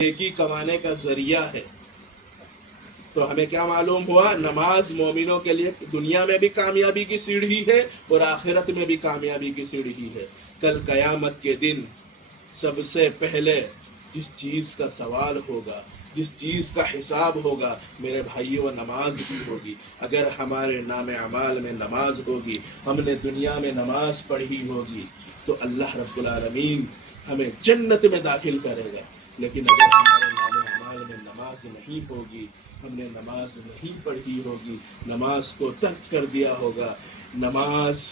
نیکی کمانے کا ذریعہ ہے۔ تو ہمیں کیا معلوم ہوا؟ نماز مومنوں کے لیے دنیا میں بھی کامیابی کی سیڑھی ہے اور آخرت میں بھی کامیابی کی سیڑھی ہے۔ کل قیامت کے دن سب سے پہلے جس چیز کا سوال ہوگا، جس چیز کا حساب ہوگا، میرے بھائیوں، نماز کی ہوگی۔ اگر ہمارے نام اعمال میں نماز ہوگی، ہم نے دنیا میں نماز پڑھی ہوگی، تو اللہ رب العالمین ہمیں جنت میں داخل کرے گا۔ لیکن اگر ہمارے نام اعمال میں نماز نہیں ہوگی، ہم نے نماز نہیں پڑھی ہوگی، نماز کو ترک کر دیا ہوگا، نماز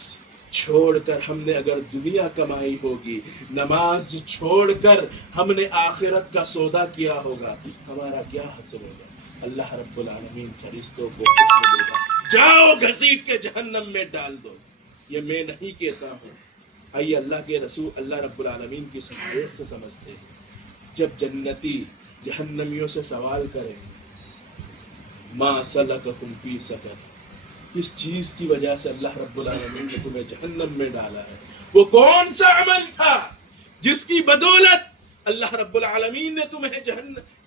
چھوڑ کر ہم نے اگر دنیا کمائی ہوگی، نماز چھوڑ کر ہم نے آخرت کا سودا کیا ہوگا، ہمارا کیا حاصل ہوگا؟ اللہ رب العالمین فرشتوں کو حکم دے گا، جاؤ گھسیٹ کے جہنم میں ڈال دو۔ یہ میں نہیں کہتا ہوں، آئیے اللہ کے رسول اللہ رب العالمین کی صلاحیت سے سمجھتے ہیں۔ جب جنتی جہنمیوں سے سوال کریں، ما سلککم فی سقر، کس چیز کی وجہ سے اللہ رب العالمین نے تمہیں جہنم میں ڈالا ہے؟ وہ کون سا عمل تھا جس کی بدولت اللہ رب العالمین نے تمہیں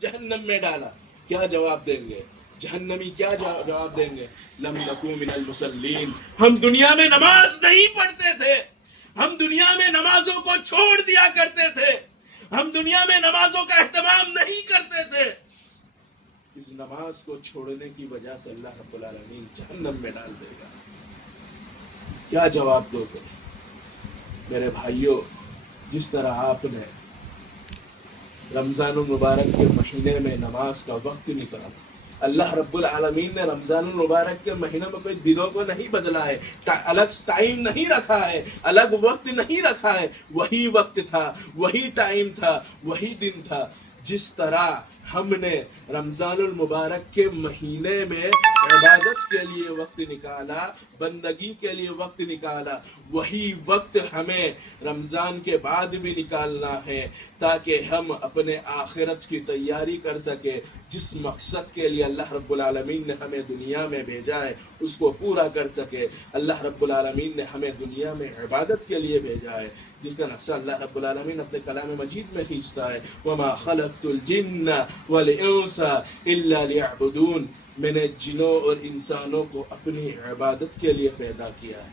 جہنم میں ڈالا؟ کیا جواب دیں گے جہنمی؟ کیا جواب دیں گے؟ لم نکو من المصلین، ہم دنیا میں نماز نہیں پڑھتے تھے، ہم دنیا میں نمازوں کو چھوڑ دیا کرتے تھے، ہم دنیا میں نمازوں کا اہتمام نہیں کرتے تھے۔ اس نماز کو چھوڑنے کی وجہ سے اللہ رب العالمین جہنم میں ڈال دے گا۔ کیا جواب دو گے؟ میرے بھائیوں، جس طرح آپ نے رمضان المبارک کے مہینے میں نماز کا وقت نکالا، اللہ رب العالمین نے رمضان المبارک کے مہینے میں کوئی دنوں کو نہیں بدلا ہے، الگ ٹائم نہیں رکھا ہے، الگ وقت نہیں رکھا ہے، وہی وقت تھا، وہی ٹائم تھا، وہی دن تھا۔ جس طرح ہم نے رمضان المبارک کے مہینے میں عبادت کے لیے وقت نکالا، بندگی کے لیے وقت نکالا، وہی وقت ہمیں رمضان کے بعد بھی نکالنا ہے، تاکہ ہم اپنے آخرت کی تیاری کر سکیں۔ جس مقصد کے لیے اللہ رب العالمین نے ہمیں دنیا میں بھیجا ہے، اس کو پورا کر سکے۔ اللہ رب العالمین نے ہمیں دنیا میں عبادت کے لیے بھیجا ہے، جس کا نقشہ اللہ رب العالمین اپنے کلام مجید میں کھینچتا ہے، وَمَا خَلَقْتُ الْجِنَّ وَالْإِنسَ إِلَّا لِيَعْبُدُونَ، میں نے جنوں اور انسانوں کو اپنی عبادت کے لیے پیدا کیا ہے۔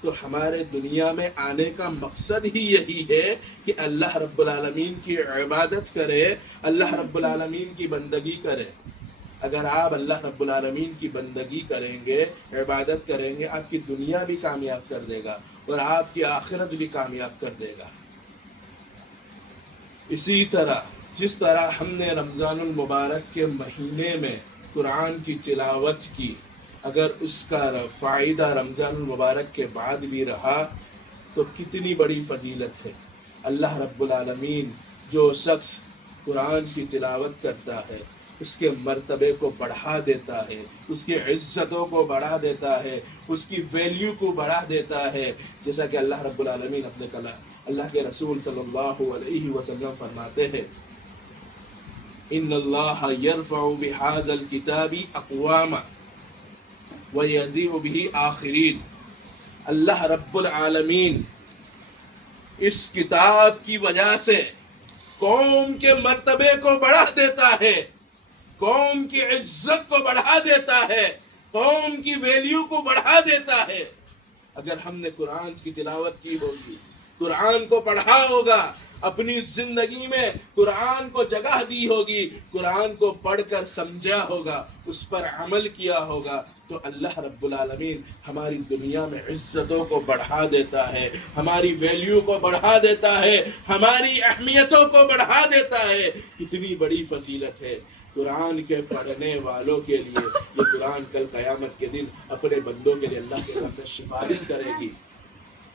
تو ہمارے دنیا میں آنے کا مقصد ہی یہی ہے کہ اللہ رب العالمین کی عبادت کرے، اللہ رب العالمین کی بندگی کرے۔ اگر آپ اللہ رب العالمین کی بندگی کریں گے، عبادت کریں گے، آپ کی دنیا بھی کامیاب کر دے گا اور آپ کی آخرت بھی کامیاب کر دے گا۔ اسی طرح جس طرح ہم نے رمضان المبارک کے مہینے میں قرآن کی تلاوت کی، اگر اس کا فائدہ رمضان المبارک کے بعد بھی رہا تو کتنی بڑی فضیلت ہے۔ اللہ رب العالمین جو شخص قرآن کی تلاوت کرتا ہے، اس کے مرتبے کو بڑھا دیتا ہے، اس کی عزتوں کو بڑھا دیتا ہے، اس کی ویلیو کو بڑھا دیتا ہے، جیسا کہ اللہ رب العالمین اپنے کلام، اللہ کے رسول صلی اللہ علیہ وسلم فرماتے ہیں، ان اللہ یرفع بہذا الکتاب اقواما ویضع بہ آخرین۔ اللہ رب العالمین اس کتاب کی وجہ سے قوم کے مرتبے کو بڑھا دیتا ہے، قوم کی عزت کو بڑھا دیتا ہے، قوم کی ویلیو کو بڑھا دیتا ہے۔ اگر ہم نے قرآن کی تلاوت کی ہوگی، قرآن کو پڑھا ہوگا، اپنی زندگی میں قرآن کو جگہ دی ہوگی، قرآن کو پڑھ کر سمجھا ہوگا، اس پر عمل کیا ہوگا، تو اللہ رب العالمین ہماری دنیا میں عزتوں کو بڑھا دیتا ہے، ہماری ویلیو کو بڑھا دیتا ہے، ہماری اہمیتوں کو بڑھا دیتا ہے۔ کتنی بڑی فضیلت ہے قرآن کے پڑھنے والوں کے لیے۔ یہ قرآن کل قیامت کے دن اپنے بندوں کے لیے اللہ کے سامنے سفارش کرے گی۔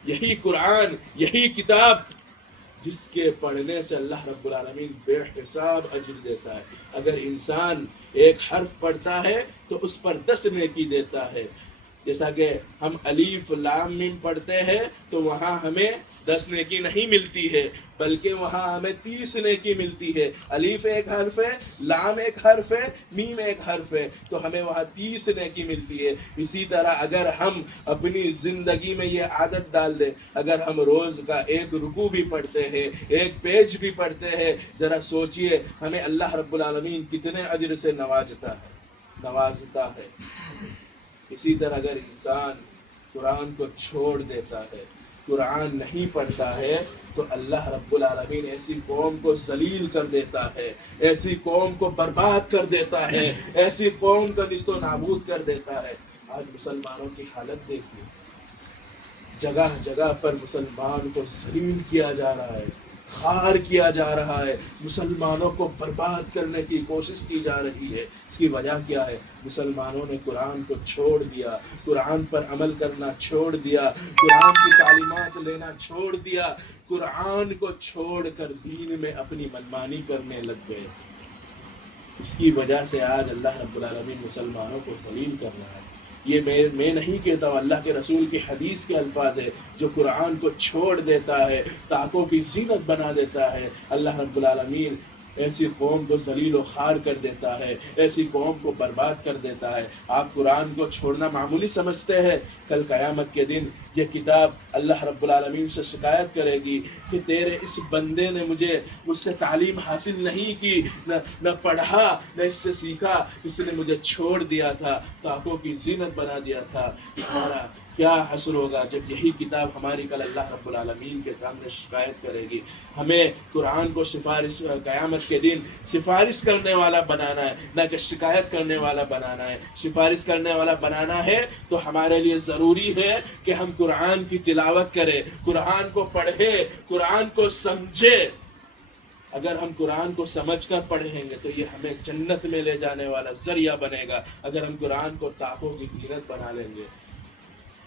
یہی قرآن، یہی کتاب جس کے پڑھنے سے اللہ رب العالمین بے حساب اجر دیتا ہے۔ اگر انسان ایک حرف پڑھتا ہے تو اس پر 10 نیکی دیتا ہے۔ جیسا کہ ہم الف لام میم پڑھتے ہیں تو وہاں ہمیں 10 نیکی نہیں ملتی ہے، بلکہ وہاں ہمیں 30 نیکی ملتی ہے۔ الف ایک حرف ہے، لام ایک حرف ہے، میم ایک حرف ہے، تو ہمیں وہاں 30 نیکی ملتی ہے۔ اسی طرح اگر ہم اپنی زندگی میں یہ عادت ڈال دیں، اگر ہم روز کا ایک رکوع بھی پڑھتے ہیں، ایک پیج بھی پڑھتے ہیں، ذرا سوچئے ہمیں اللہ رب العالمین کتنے اجر سے نوازتا ہے۔ اسی طرح اگر انسان قرآن کو چھوڑ دیتا ہے، قرآن نہیں پڑھتا ہے، تو اللہ رب العالمین ایسی قوم کو ذلیل کر دیتا ہے، ایسی قوم کو برباد کر دیتا ہے، ایسی قوم کا نیست و نابود کر دیتا ہے۔ آج مسلمانوں کی حالت دیکھیے، جگہ جگہ پر مسلمان کو ذلیل کیا جا رہا ہے، خار کیا جا رہا ہے، مسلمانوں کو برباد کرنے کی کوشش کی جا رہی ہے۔ اس کی وجہ کیا ہے؟ مسلمانوں نے قرآن کو چھوڑ دیا، قرآن پر عمل کرنا چھوڑ دیا، قرآن کی تعلیمات لینا چھوڑ دیا، قرآن کو چھوڑ کر دین میں اپنی منمانی کرنے لگ گئے۔ اس کی وجہ سے آج اللہ رب العالمین مسلمانوں کو ذلیل کر رہا ہے۔ یہ میں نہیں کہتا ہوں، اللہ کے رسول کی حدیث کے الفاظ ہے۔ جو قرآن کو چھوڑ دیتا ہے، طاقوں کی زینت بنا دیتا ہے، اللہ رب العالمین ایسی قوم کو ذلیل و خوار کر دیتا ہے، ایسی قوم کو برباد کر دیتا ہے۔ آپ قرآن کو چھوڑنا معمولی سمجھتے ہیں، کل قیامت کے دن یہ کتاب اللہ رب العالمین سے شکایت کرے گی کہ تیرے اس بندے نے مجھ سے تعلیم حاصل نہیں کی، نہ پڑھا، نہ اس سے سیکھا، اس نے مجھے چھوڑ دیا تھا، طاقوں کی زینت بنا دیا تھا۔ ہمارا کیا حسر ہوگا جب یہی کتاب ہماری کل اللہ رب العالمین کے سامنے شکایت کرے گی۔ ہمیں قرآن کو قیامت کے دن سفارش کرنے والا بنانا ہے، نہ کہ شکایت کرنے والا بنانا ہے۔ سفارش کرنے والا بنانا ہے تو ہمارے لیے ضروری ہے کہ ہم قرآن کی تلاوت کریں، قرآن کو پڑھیں، قرآن کو سمجھیں۔ اگر ہم قرآن کو سمجھ کر پڑھیں گے تو یہ ہمیں جنت میں لے جانے والا ذریعہ بنے گا۔ اگر ہم قرآن کو طاقوں کی زینت بنا لیں گے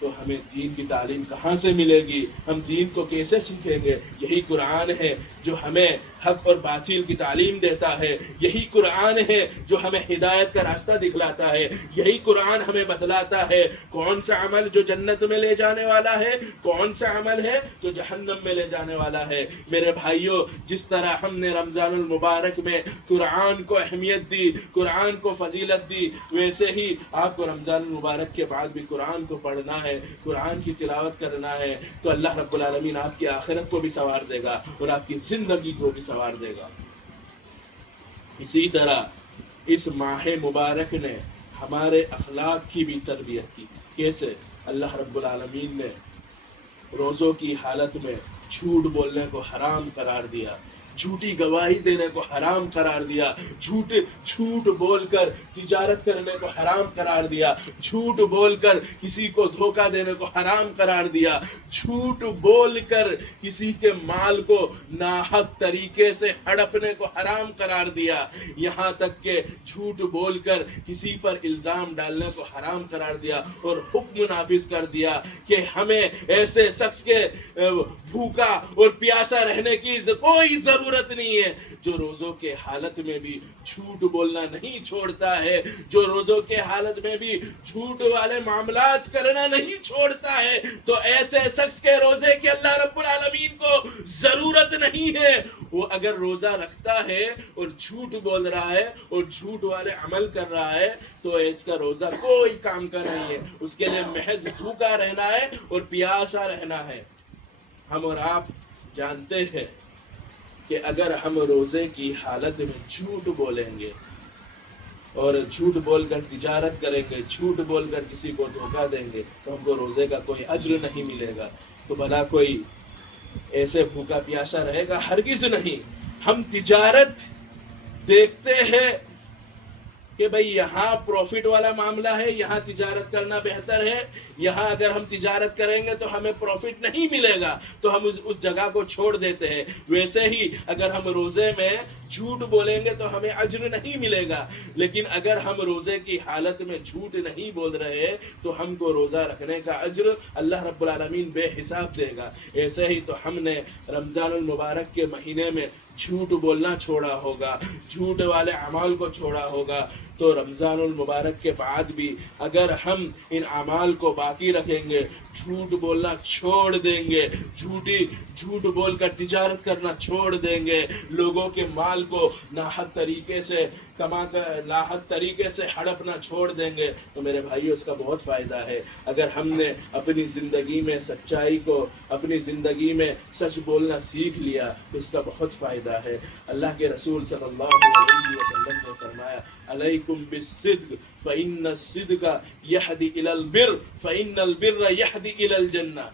تو ہمیں دین کی تعلیم کہاں سے ملے گی؟ ہم دین کو کیسے سیکھیں گے؟ یہی قرآن ہے جو ہمیں حق اور باطل کی تعلیم دیتا ہے، یہی قرآن ہے جو ہمیں ہدایت کا راستہ دکھلاتا ہے، یہی قرآن ہمیں بتلاتا ہے کون سا عمل جو جنت میں لے جانے والا ہے، کون سا عمل ہے جو جہنم میں لے جانے والا ہے۔ میرے بھائیوں، جس طرح ہم نے رمضان المبارک میں قرآن کو اہمیت دی، قرآن کو فضیلت دی، ویسے ہی آپ کو رمضان المبارک کے بعد بھی قرآن کو پڑھنا ہے، قرآن کی تلاوت کرنا ہے، تو اللہ رب العالمین آپ کی آخرت کو بھی سنوار دے گا اور آپ کی زندگی کو بھی سنوار دے گا۔ اسی طرح اس ماہ مبارک نے ہمارے اخلاق کی بھی تربیت کی۔ کیسے؟ اللہ رب العالمین نے روزوں کی حالت میں جھوٹ بولنے کو حرام قرار دیا، جھوٹی گواہی دینے کو حرام قرار دیا، جھوٹ بول کر تجارت کرنے کو حرام قرار دیا، جھوٹ بول کر کسی کو دھوکہ دینے کو حرام قرار دیا، جھوٹ بول کر کسی کے مال کو ناحق طریقے سے ہڑپنے کو حرام قرار دیا، یہاں تک کہ جھوٹ بول کر کسی پر الزام ڈالنے کو حرام قرار دیا، اور حکم نافذ کر دیا کہ ہمیں ایسے شخص کے بھوکا اور پیاسا رہنے کی کوئی ضرورت نہیں ہے جو روزوں کے حالت میں بھی جھوٹ بولنا نہیں چھوڑتا ہے، جو روزوں کے حالت میں بھی جھوٹ والے معاملات کرنا نہیں چھوڑتا ہے، تو ایسے شخص کے روزے کی اللہ رب العالمین کو ضرورت نہیں ہے۔ وہ اگر روزہ رکھتا ہے اور جھوٹ بول رہا ہے اور جھوٹ والے عمل کر رہا ہے تو اس کا روزہ کوئی کام کا نہیں ہے، اس کے لیے محض بھوکا رہنا ہے اور پیاسا رہنا ہے۔ ہم اور آپ جانتے ہیں کہ اگر ہم روزے کی حالت میں جھوٹ بولیں گے اور جھوٹ بول کر تجارت کریں گے، جھوٹ بول کر کسی کو دھوکہ دیں گے تو ہم کو روزے کا کوئی اجر نہیں ملے گا۔ تو بھلا کوئی ایسے بھوکا پیاسا رہے گا؟ ہرگز نہیں۔ ہم تجارت دیکھتے ہیں کہ بھئی یہاں پروفٹ والا معاملہ ہے، یہاں تجارت کرنا بہتر ہے، یہاں اگر ہم تجارت کریں گے تو ہمیں پروفٹ نہیں ملے گا تو ہم اس جگہ کو چھوڑ دیتے ہیں۔ ویسے ہی اگر ہم روزے میں جھوٹ بولیں گے تو ہمیں اجر نہیں ملے گا، لیکن اگر ہم روزے کی حالت میں جھوٹ نہیں بول رہے تو ہم کو روزہ رکھنے کا اجر اللہ رب العالمین بے حساب دے گا۔ ایسے ہی تو ہم نے رمضان المبارک کے مہینے میں جھوٹ بولنا چھوڑا ہوگا، جھوٹ والے اعمال کو چھوڑا ہوگا، تو رمضان المبارک کے بعد بھی اگر ہم ان اعمال کو باقی رکھیں گے، جھوٹ بولنا چھوڑ دیں گے، جھوٹ بول کر تجارت کرنا چھوڑ دیں گے، لوگوں کے مال کو ناحق طریقے سے ناحق طریقے سے ہڑپنا چھوڑ دیں گے، تو میرے بھائیو اس کا بہت فائدہ ہے۔ اگر ہم نے اپنی زندگی میں سچائی کو، اپنی زندگی میں سچ بولنا سیکھ لیا تو اس کا بہت فائدہ ہے۔ اللہ کے رسول صلی اللہ علیہ وسلم نے فرمایا علیکم بالصدق فإن الصدق یہدی الی البر فإن البر یہدی الی الجنہ۔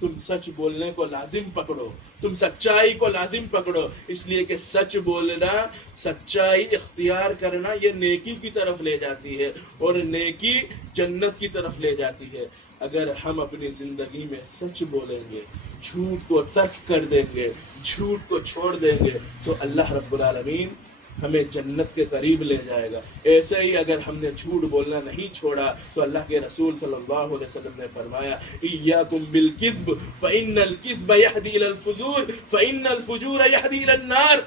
تم سچ بولنے کو لازم پکڑو، تم سچائی کو لازم پکڑو، اس لیے کہ سچ بولنا، سچائی اختیار کرنا یہ نیکی کی طرف لے جاتی ہے، اور نیکی جنت کی طرف لے جاتی ہے۔ اگر ہم اپنی زندگی میں سچ بولیں گے، جھوٹ کو ترک کر دیں گے، جھوٹ کو چھوڑ دیں گے، تو اللہ رب العالمین ہمیں جنت کے قریب لے جائے گا۔ ایسے ہی اگر ہم نے جھوٹ بولنا نہیں چھوڑا تو اللہ کے رسول صلی اللہ علیہ وسلم نے فرمایا ایاکم بالکذب فإن الکذب یہدی الی الفجور فإن الفجور یہدی الی النار۔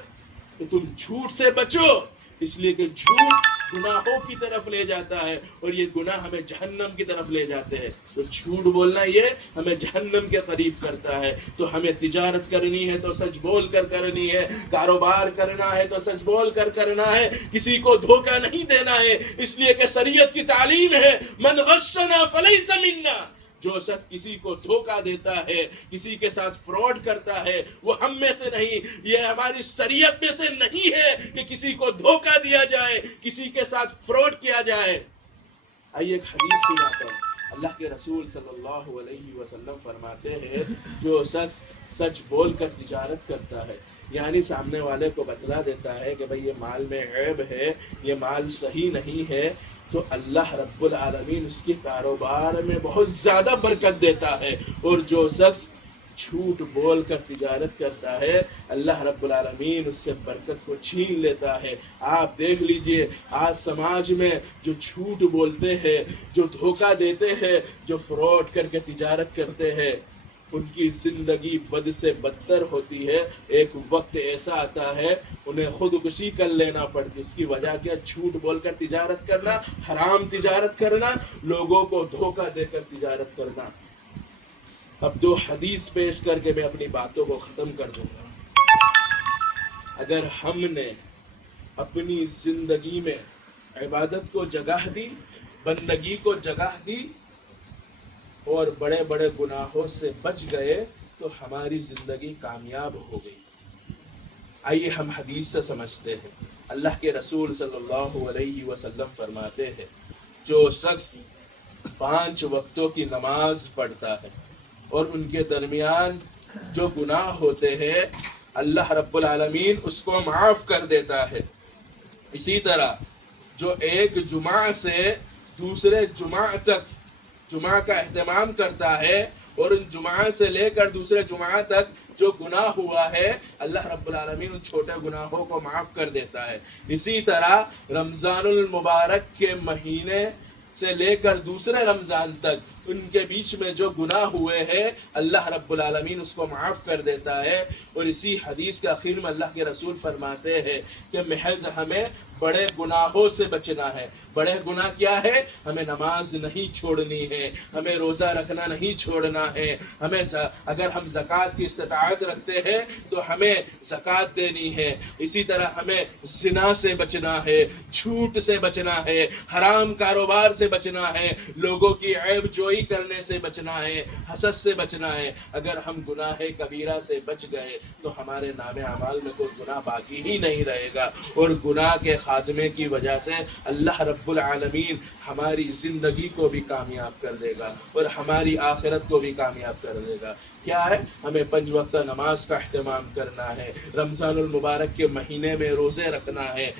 تو تم جھوٹ سے بچو، اس لیے کہ جھوٹ گناہوں کی طرف لے جاتا ہے، اور یہ گناہ ہمیں جہنم کی طرف لے جاتے ہیں۔ تو جھوٹ بولنا یہ ہمیں جہنم کے قریب کرتا ہے۔ تو ہمیں تجارت کرنی ہے تو سچ بول کر کرنی ہے، کاروبار کرنا ہے تو سچ بول کر کرنا ہے، کسی کو دھوکہ نہیں دینا ہے، اس لیے کہ شریعت کی تعلیم ہے من غشنا فلیس منا۔ جو شخص کسی کو دھوکہ دیتا ہے، کسی کے ساتھ فراڈ کرتا ہے، وہ ہم میں سے نہیں، یہ ہماری شریعت میں سے نہیں ہے کہ کسی کو دھوکہ دیا جائے، کسی کے ساتھ فراڈ کیا جائے۔ آئیے ایک حدیث سناتا ہوں۔ اللہ کے رسول صلی اللہ علیہ وسلم فرماتے ہیں جو شخص سچ بول کر تجارت کرتا ہے، یعنی سامنے والے کو بتلا دیتا ہے کہ بھئی یہ مال میں عیب ہے، یہ مال صحیح نہیں ہے، تو اللہ رب العالمین اس کے کاروبار میں بہت زیادہ برکت دیتا ہے۔ اور جو شخص جھوٹ بول کر تجارت کرتا ہے، اللہ رب العالمین اس سے برکت کو چھین لیتا ہے۔ آپ دیکھ لیجئے آج سماج میں جو جھوٹ بولتے ہیں، جو دھوکہ دیتے ہیں، جو فراڈ کر کے تجارت کرتے ہیں، ان کی زندگی بد سے بدتر ہوتی ہے۔ ایک وقت ایسا آتا ہے انہیں خودکشی کر لینا پڑتی، اس کی وجہ کیا؟ جھوٹ بول کر تجارت کرنا، حرام تجارت کرنا، لوگوں کو دھوکہ دے کر تجارت کرنا۔ اب دو حدیث پیش کر کے میں اپنی باتوں کو ختم کر دوں گا۔ اگر ہم نے اپنی زندگی میں عبادت کو جگہ دی، بندگی کو جگہ دی، اور بڑے بڑے گناہوں سے بچ گئے تو ہماری زندگی کامیاب ہو گئی۔ آئیے ہم حدیث سے سمجھتے ہیں۔ اللہ کے رسول صلی اللہ علیہ وسلم فرماتے ہیں جو شخص 5 وقتوں کی نماز پڑھتا ہے اور ان کے درمیان جو گناہ ہوتے ہیں اللہ رب العالمین اس کو معاف کر دیتا ہے۔ اسی طرح جو ایک جمعہ سے دوسرے جمعہ تک جمعہ کا اہتمام کرتا ہے اور ان جمعہ سے لے کر دوسرے جمعہ تک جو گناہ ہوا ہے اللہ رب العالمین ان چھوٹے گناہوں کو معاف کر دیتا ہے۔ اسی طرح رمضان المبارک کے مہینے سے لے کر دوسرے رمضان تک ان کے بیچ میں جو گناہ ہوئے ہیں اللہ رب العالمین اس کو معاف کر دیتا ہے۔ اور اسی حدیث کے آخر میں اللہ کے رسول فرماتے ہیں کہ محض ہمیں بڑے گناہوں سے بچنا ہے۔ بڑے گناہ کیا ہے؟ ہمیں نماز نہیں چھوڑنی ہے، ہمیں روزہ رکھنا نہیں چھوڑنا ہے، ہمیں اگر ہم زکوٰۃ کی استطاعت رکھتے ہیں تو ہمیں زکوٰۃ دینی ہے۔ اسی طرح ہمیں زنا سے بچنا ہے، جھوٹ سے بچنا ہے، حرام کاروبار سے بچنا ہے، لوگوں کی عیب جوئی کرنے سے بچنا ہے، حسد سے بچنا ہے۔ اگر ہم گناہ کبیرہ سے بچ گئے تو ہمارے نام اعمال میں کوئی گناہ باقی ہی نہیں رہے گا، اور گناہ کے خاتمے کی وجہ سے اللہ رب العالمین ہماری زندگی کو بھی کامیاب کر دے گا اور ہماری آخرت کو بھی کامیاب کر دے گا۔ کیا ہے؟ ہمیں 5 وقت نماز کا اہتمام کرنا ہے، رمضان المبارک کے مہینے میں روزے رکھنا ہے،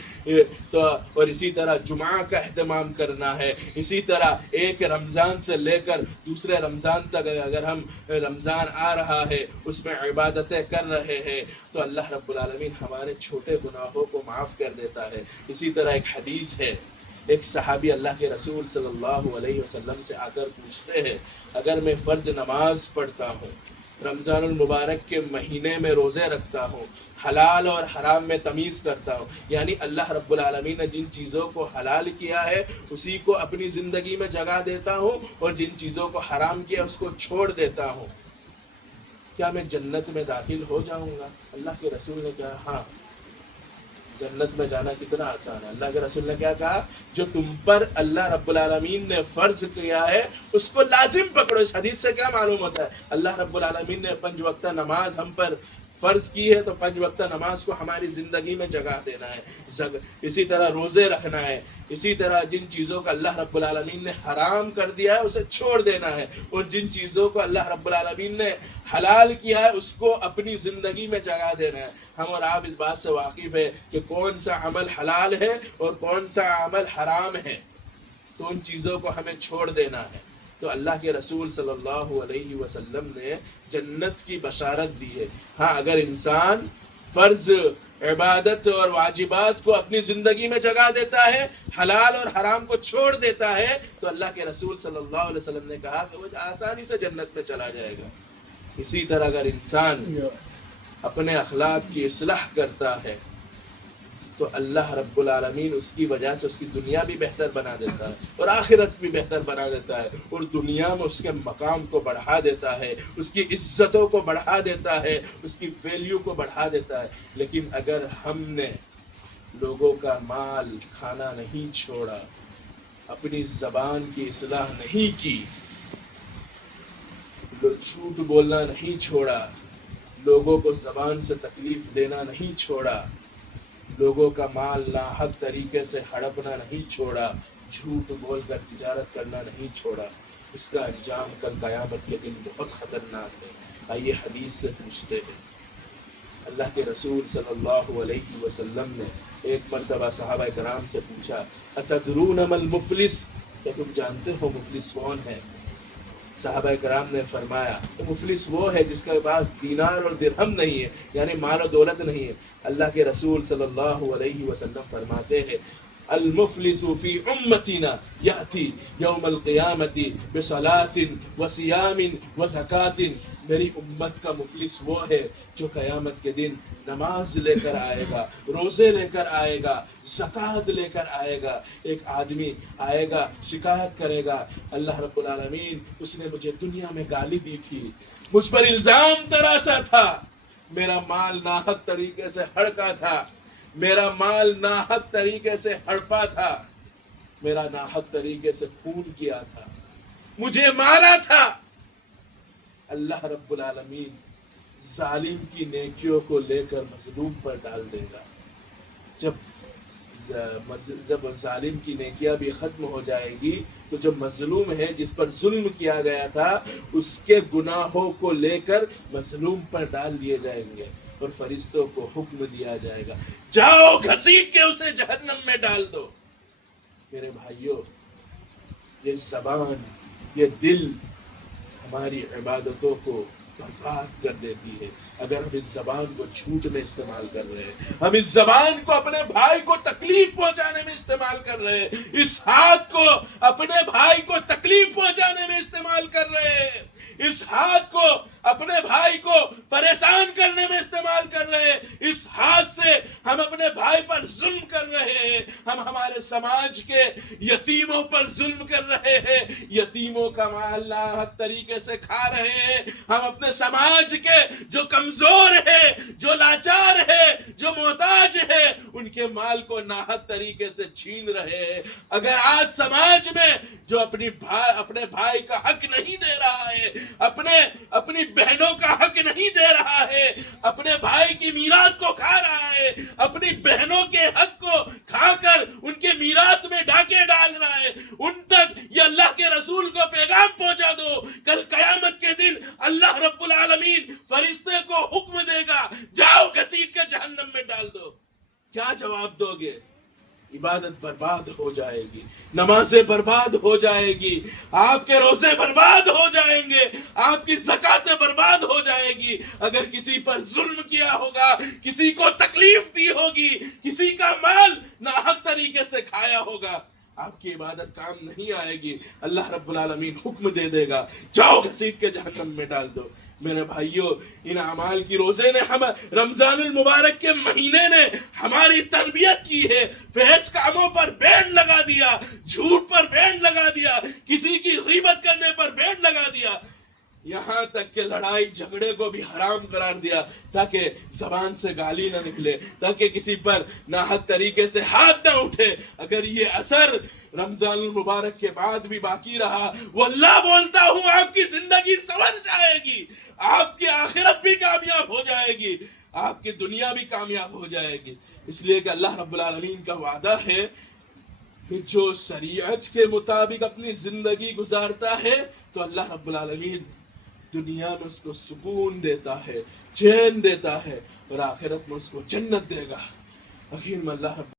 تو اور اسی طرح جمعہ کا اہتمام کرنا ہے۔ اسی طرح ایک رمضان سے لے کر دوسرے رمضان تک اگر ہم رمضان آ رہا ہے اس میں عبادتیں کر رہے ہیں تو اللہ رب العالمین ہمارے چھوٹے گناہوں کو معاف کر دیتا ہے۔ اسی طرح ایک حدیث ہے، ایک صحابی اللہ کے رسول صلی اللہ علیہ وسلم سے آ کر پوچھتے ہیں اگر میں فرض نماز پڑھتا ہوں رمضان المبارک کے مہینے میں روزے رکھتا ہوں، حلال اور حرام میں تمیز کرتا ہوں، یعنی اللہ رب العالمین نے جن چیزوں کو حلال کیا ہے اسی کو اپنی زندگی میں جگہ دیتا ہوں، اور جن چیزوں کو حرام کیا اس کو چھوڑ دیتا ہوں، کیا میں جنت میں داخل ہو جاؤں گا؟ اللہ کے رسول نے کہا ہاں، جنت میں جانا کتنا آسان ہے۔ اللہ کے رسول نے کیا کہا؟ جو تم پر اللہ رب العالمین نے فرض کیا ہے اس کو لازم پکڑو۔ اس حدیث سے کیا معلوم ہوتا ہے؟ اللہ رب العالمین نے 5 وقتہ نماز ہم پر فرض کی ہے تو 5 وقتہ نماز کو ہماری زندگی میں جگہ دینا ہے، اسی طرح روزے رکھنا ہے، اسی طرح جن چیزوں کا اللہ رب العالمین نے حرام کر دیا ہے اسے چھوڑ دینا ہے، اور جن چیزوں کو اللہ رب العالمین نے حلال کیا ہے اس کو اپنی زندگی میں جگہ دینا ہے۔ ہم اور آپ اس بات سے واقف ہے کہ کون سا عمل حلال ہے اور کون سا عمل حرام ہے، تو ان چیزوں کو ہمیں چھوڑ دینا ہے۔ تو اللہ کے رسول صلی اللہ علیہ وسلم نے جنت کی بشارت دی ہے۔ ہاں، اگر انسان فرض عبادت اور واجبات کو اپنی زندگی میں جگہ دیتا ہے، حلال اور حرام کو چھوڑ دیتا ہے، تو اللہ کے رسول صلی اللہ علیہ وسلم نے کہا کہ وہ آسانی سے جنت میں چلا جائے گا۔ اسی طرح اگر انسان اپنے اخلاق کی اصلاح کرتا ہے تو اللہ رب العالمین اس کی وجہ سے اس کی دنیا بھی بہتر بنا دیتا ہے اور آخرت بھی بہتر بنا دیتا ہے، اور دنیا میں اس کے مقام کو بڑھا دیتا ہے، اس کی عزتوں کو بڑھا دیتا ہے، اس کی ویلیو کو بڑھا دیتا ہے۔ لیکن اگر ہم نے لوگوں کا مال کھانا نہیں چھوڑا، اپنی زبان کی اصلاح نہیں کی، جھوٹ بولنا نہیں چھوڑا، لوگوں کو زبان سے تکلیف دینا نہیں چھوڑا، لوگوں کا مال ناحق طریقے سے ہڑپنا نہیں چھوڑا، جھوٹ بول کر تجارت کرنا نہیں چھوڑا، اس کا انجام کل قیامت کے دن بہت خطرناک ہے۔ آئیے حدیث سے پوچھتے ہیں۔ اللہ کے رسول صلی اللہ علیہ وسلم نے ایک مرتبہ صحابہ کرام سے پوچھا، اتدرون ما المفلس، کیا تم جانتے ہو مفلس کون ہے؟ صحابہ کرام نے فرمایا کہ مفلس وہ ہے جس کے پاس دینار اور درہم نہیں ہے، یعنی مال و دولت نہیں ہے۔ اللہ کے رسول صلی اللہ علیہ وسلم فرماتے ہیں، المفلس فی امتنا یأتی یوم القیامت بصلاۃ وصیام وزکاۃ، میری امت کا مفلس وہ ہے جو قیامت کے دن نماز لے کر آئے گا، روزے لے کر آئے گا، زکوٰۃ لے کر آئے گا۔ ایک آدمی آئے گا، شکایت کرے گا، اللہ رب العالمین اس نے مجھے دنیا میں گالی دی تھی، مجھ پر الزام تراشا تھا، میرا مال ناحق طریقے سے ہڑکا تھا، میرا مال ناحق طریقے سے ہڑپا تھا، میرا ناحق طریقے سے خون کیا تھا، مجھے مارا تھا۔ اللہ رب العالمین ظالم کی نیکیوں کو لے کر مظلوم پر ڈال دے گا۔ جب ظالم کی نیکیاں بھی ختم ہو جائے گی تو جو مظلوم ہے، جس پر ظلم کیا گیا تھا، اس کے گناہوں کو لے کر مظلوم پر ڈال دیے جائیں گے، اور فرشتوں کو حکم دیا جائے گا، جاؤ گھسیٹ کے اسے جہنم میں ڈال دو۔ میرے بھائیوں، یہ زبان، یہ دل ہماری عبادتوں کو برباد کر دیتی ہے۔ اگر ہم اس زبان کو جھوٹ میں استعمال کر رہے ہیں، ہم اس زبان کو اپنے بھائی کو تکلیف پہنچانے میں استعمال کر رہے ہیں، اس ہاتھ کو اپنے بھائی کو تکلیف پہنچانے میں استعمال کر رہے ہیں، اس ہاتھ کو اپنے بھائی کو پریشان کرنے میں استعمال کر رہے ہیں، اس ہاتھ سے ہم اپنے بھائی پر ظلم کر رہے ہیں، ہم ہمارے سماج کے یتیموں پر ظلم کر رہے ہیں، یتیموں کا مال ناحق طریقے سے کھا رہے ہیں، ہم اپنے سماج کے جو کمزور ہے، جو لاچار ہے، جو محتاج ہے، ان کے مال کو ناحق طریقے سے چھین رہے ہیں۔ اگر آج سماج میں جو اپنے بھائی کا حق نہیں دے رہا ہے، اپنی بہنوں کا حق نہیں دے رہا ہے، اپنے بھائی کی میراث کو کھا رہا ہے، اپنی بہنوں کے حق کو کھا کر ان کے میراث میں ڈاکے ڈال رہا ہے، ان تک یہ اللہ کے رسول کو پیغام پہنچا دو۔ کل قیامت کے دن اللہ رب العالمین فرشتے کو حکم دے گا، جاؤ گھسیٹ کے جہنم میں ڈال دو۔ کیا جواب دو گے؟ عبادت برباد ہو جائے گی، نمازیں برباد ہو جائے گی، آپ کے روزے برباد ہو جائیں گے، آپ کی زکاتیں برباد ہو جائے گی۔ اگر کسی پر ظلم کیا ہوگا، کسی کو تکلیف دی ہوگی، کسی کا مال ناحق طریقے سے کھایا ہوگا، آپ کی عبادت کام نہیں آئے گی. اللہ رب العالمین حکم دے دے گا جاؤ گھسیٹ کے جہنم میں ڈال دو. میرے بھائیوں ان اعمال کی روزے نے ہم رمضان المبارک کے مہینے نے ہماری تربیت کی ہے. فحش کاموں پر بین لگا دیا, جھوٹ پر بین لگا دیا, کسی کی غیبت کرنے پر بین لگا دیا, یہاں تک کہ لڑائی جھگڑے کو بھی حرام قرار دیا تاکہ زبان سے گالی نہ نکلے, تاکہ کسی پر ناحق طریقے سے ہاتھ نہ اٹھے. اگر یہ اثر رمضان المبارک کے بعد بھی باقی رہا, وہ اللہ بولتا ہوں آپ کی زندگی سنور جائے گی, آپ کی آخرت بھی کامیاب ہو جائے گی, آپ کی دنیا بھی کامیاب ہو جائے گی. اس لیے کہ اللہ رب العالمین کا وعدہ ہے کہ جو شریعت کے مطابق اپنی زندگی گزارتا ہے تو اللہ رب العالمین دنیا میں اس کو سکون دیتا ہے, چین دیتا ہے, اور آخرت میں اس کو جنت دے گا. اخیر میں اللہ رب